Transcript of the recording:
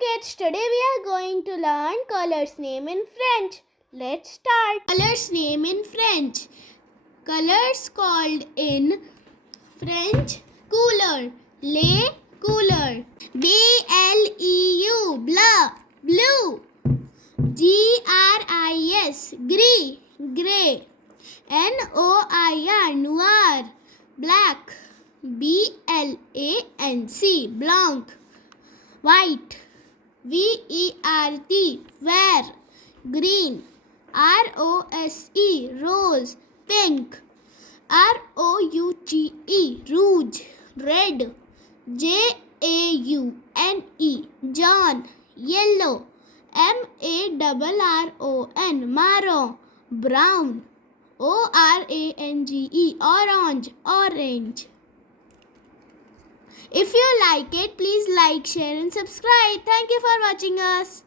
kids, today we are going to learn colors name in French. Let's start. Colors name in French. Colors called in French cooler, les cooler. B-L-E-U, bleu, G-R-I-S, gris, grey. N-O-I-R, noir, black. B-L-A-N-C, blanc, white. V-E-R-T, vert, green. R-O-S-E, rose, pink. R-O-U-G-E, rouge, red. J-A-U-N-E, John, yellow. M-A-R-R-O-N, marron, brown. O-R-A-N-G-E, orange, orange. If you like it, please like, share and subscribe. Thank you for watching us.